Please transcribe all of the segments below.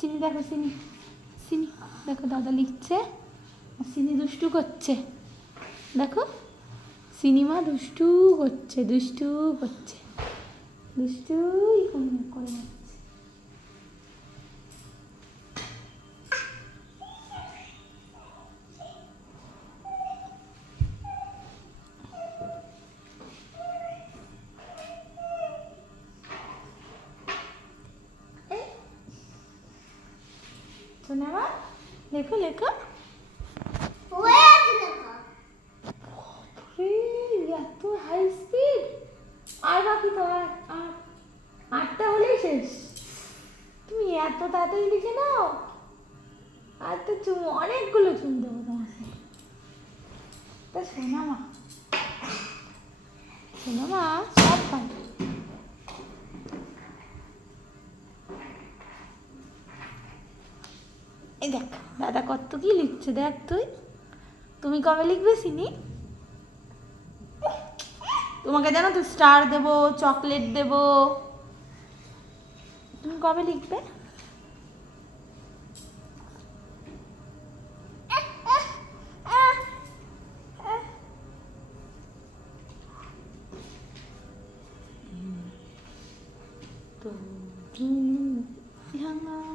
সিনি দেখো, সিনি সিনি দেখো, দাদা লিখছে, সিনি দুষ্টু করছে। দেখো সিনেমা দুষ্টু করছে, দুষ্টু করছে, দুষ্টুই করে যাচ্ছে। সোনামা লেখো লেখো। এত হাই স্পিড! আর বাকি তো আটটা হলেই শেষ। তুমি এত তাড়াতাড়ি লিখে নাও। আর তো অনেকগুলো চুন দেবো তোমাকে। তা সোনামা, সোনামা সব পারে। এই দেখ দাদা কত কি লিখছে, দেখ তুমি কবে লিখবে সিনি? তোমাকে জানো তো স্টার দেবো, চকলেট দেবো। তুমি কবে লিখবে?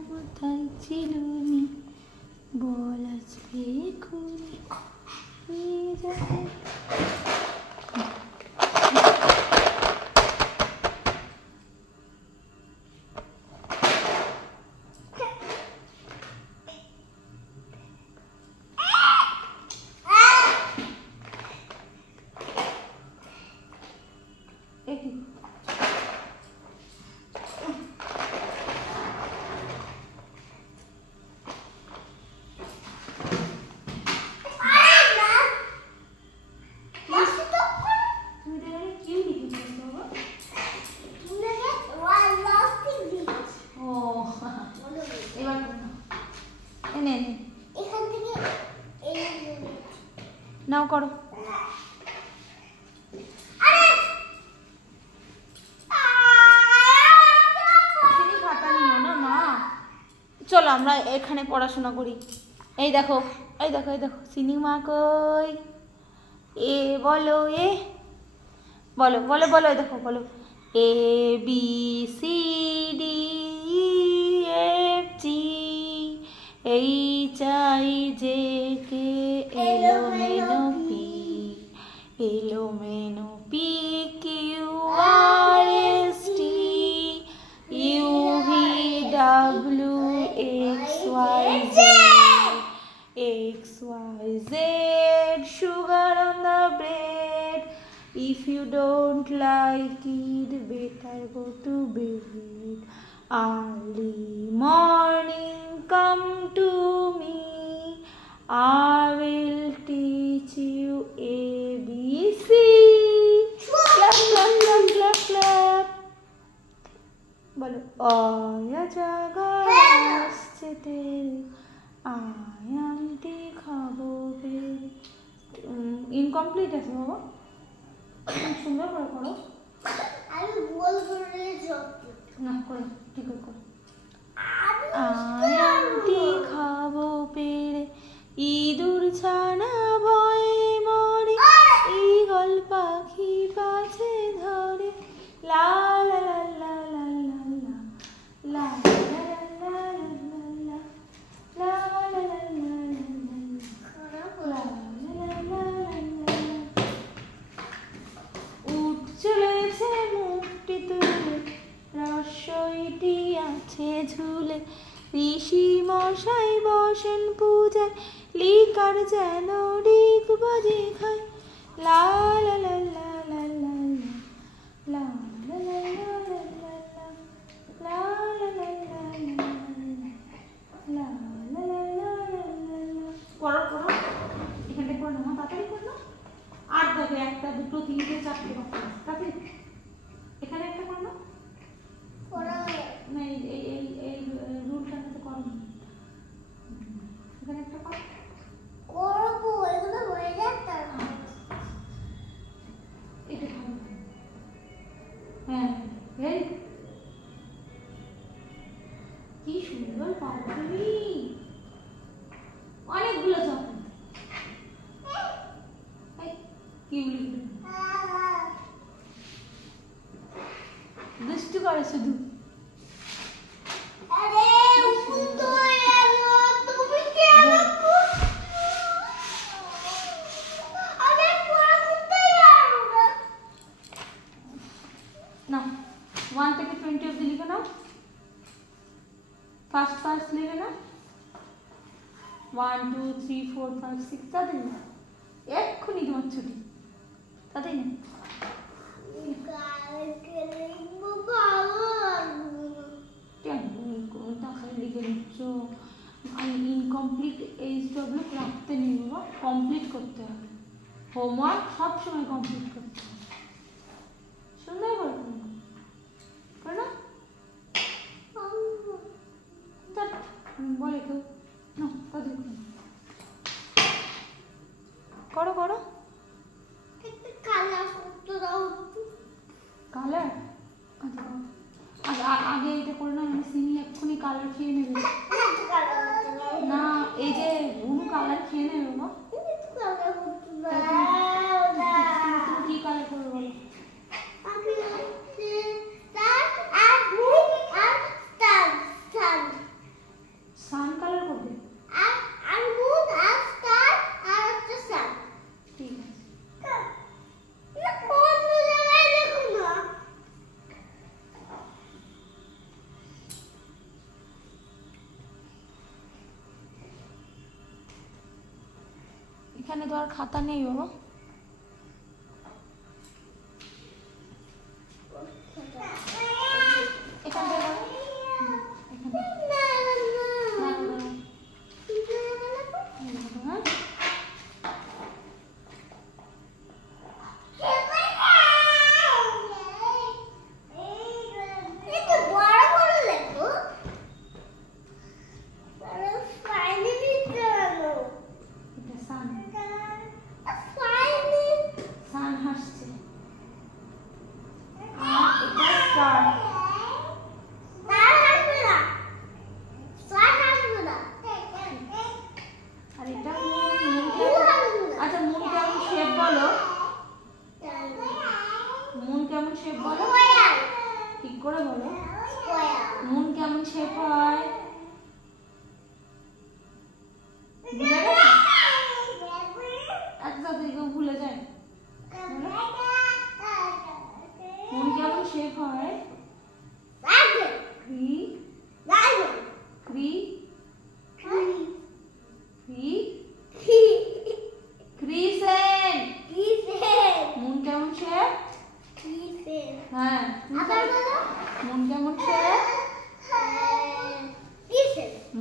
কোথায় ছিলুনি বল আজকে খুনি। নাও করো। খাতা নিও না মা, চলো আমরা এখানে পড়াশোনা করি। এই দেখো এই দেখো এই দেখো সিনেমা কই? এ বলো, এ বলো বলো বলো, এই দেখো বলো, A B C D F G H I J K L M P, এলোমেলো P Q R S T U V W X Y Z, sugar on the bread. If you don't like it, better go to bed. Early morning come to me, I will teach you ABC. Clap clap clap clap clap. বলো আয়া জাগা আসছে তেরে, আয়ামটি খাবো বেরে। Incomplete আছে বাবা, সুন্দর করে করো। আমি গোল করে না করো, ঠিক করো। আয়ামটি খাবো পেরে, ইঁদুর ছানা ভয়ে মরে, ঈগল পাখি পাছে ধরে, লা লা লা লা লা লা লা উঠ চলেছে মুখটি তুলে, রসইটি আছে ঝুলে, ঋষি মশাই বসেন পূজায়, লিকার যেন ডিগ বাজে খায়, লা লা লা লা লা লা লা লা লা লা লা লা লা লা। পড়ো পড়ো, এখানে পড়ো না, তাড়াতাড়ি পড়ো। আর দেখো একটা দুটো তিনটে চারটে তাড়াতাড়ি, এখানে একটা করো না, এই এই এই রুলটা তো করো না, এখানে একটা করো। করবো, এগুলো হয়ে যাচ্ছে। এবার পারবি অনেকগুলো চকলেট কি বলি দুষ্টু করে শুধু না 1 থেকে 20 অবধি লিখে নাও ফার্স্ট লিখে নাও 1 2 3 4 5 6 তাড়াতাড়ি না এক্ষুনি তোমার ছুটি তাড়াতাড়ি না লিখে নিচ্ছ ইনকমপ্লিট এইচডব্লিউ রাখতে নেই বাবা কমপ্লিট করতে হবে হোমওয়ার্ক সবসময় কমপ্লিট করতে হবে শুনলে বলো না বলে কেউ না তাদের করো করো কালার আগে এটা করে না আমি সিনি এক্ষুনি কালার খেয়ে নেবে না এই যে বুনু কালার খেয়ে নেবে বাবা তুমি কি কালার করবে বলো সান কালার করবে ঠিক আছে এখানে তো আর খাতা নেই বাবা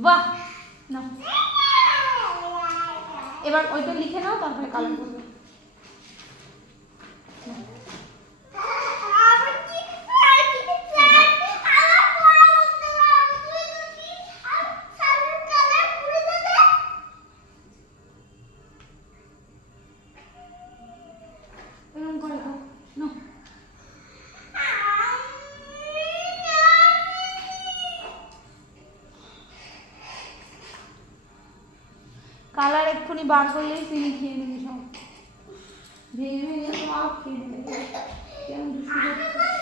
বাহ না এবার ওইটা লিখে নাও তারপরে কালার করবে কালার এক্ষুনি বার করলেই চিনি খেয়ে নেবে সব ভেঙে ভেঙে সব খেয়ে নেবে কেমন দুষ্টু